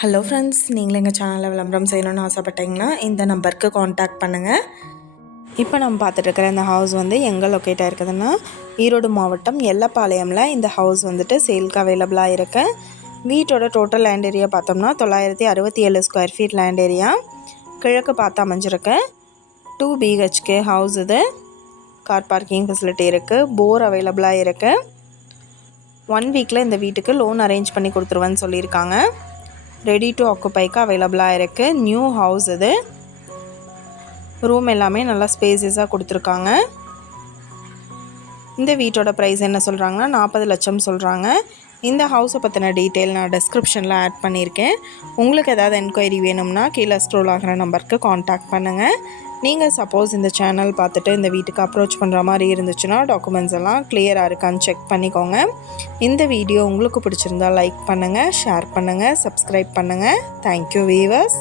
Hello friends நீங்களும் எங்கள் சேனலில் விளம்பரம் செய்யணும்னு ஆசைப்பட்டீங்கன்னா இந்த நம்பருக்கு காண்டாக்ட் பண்ணுங்கள் இப்போ நம்ம பார்த்துட்டு இருக்கிற இந்த ஹவுஸ் வந்து எங்கே லொக்கேட் இருக்குதுன்னா ஈரோடு மாவட்டம் எல்லப்பாளையமில் இந்த ஹவுஸ் வந்துட்டு சேலுக்கு அவைலபிளாக இருக்கு. வீட்டோட டோட்டல் லேண்ட் ஏரியா பார்த்தோம்னா தொள்ளாயிரத்தி அறுபத்தி ஏழு ஸ்கொயர் ஃபீட் லேண்ட் ஏரியா கிழக்கு பார்த்து அமைஞ்சிருக்கு. டூ பிஹெச்கே ஹவுஸ் இது. கார் பார்க்கிங் ஃபெசிலிட்டி இருக்குது போர் அவைலபிளாக இருக்குது ஒன் வீக்கில் இந்த வீட்டுக்கு லோன் அரேஞ்ச் பண்ணி கொடுத்துருவேன்னு சொல்லியிருக்காங்க. ரெடி டு ஆக்குப்பைக்கு அவைலபிளாக இருக்குது நியூ ஹவுஸ் இது. ரூம் எல்லாமே நல்லா ஸ்பேசஸாக கொடுத்துருக்காங்க. இந்த வீட்டோட ப்ரைஸ் என்ன சொல்கிறாங்கன்னா நாற்பது லட்சம் சொல்கிறாங்க இந்த ஹவுஸை பற்றின டீட்டெயில் நான் டிஸ்கிரிப்ஷனில் ஆட் பண்ணியிருக்கேன். உங்களுக்கு ஏதாவது என்கொயரி வேணும்னா கீழே ஸ்க்ரோல் ஆகிற நம்பருக்கு காண்டாக்ட் பண்ணுங்கள் நீங்கள் சப்போஸ் இந்த சேனல் பார்த்துட்டு இந்த வீட்டுக்கு அப்ரோச் பண்ணுற மாதிரி இருந்துச்சுன்னா டாக்குமெண்ட்ஸ் எல்லாம் கிளியராக இருக்கான்னு செக் பண்ணிக்கோங்க. இந்த வீடியோ உங்களுக்கு பிடிச்சிருந்தா லைக் பண்ணுங்கள் ஷேர் பண்ணுங்கள் சப்ஸ்கிரைப் பண்ணுங்கள் தேங்க்யூ வீவர்ஸ்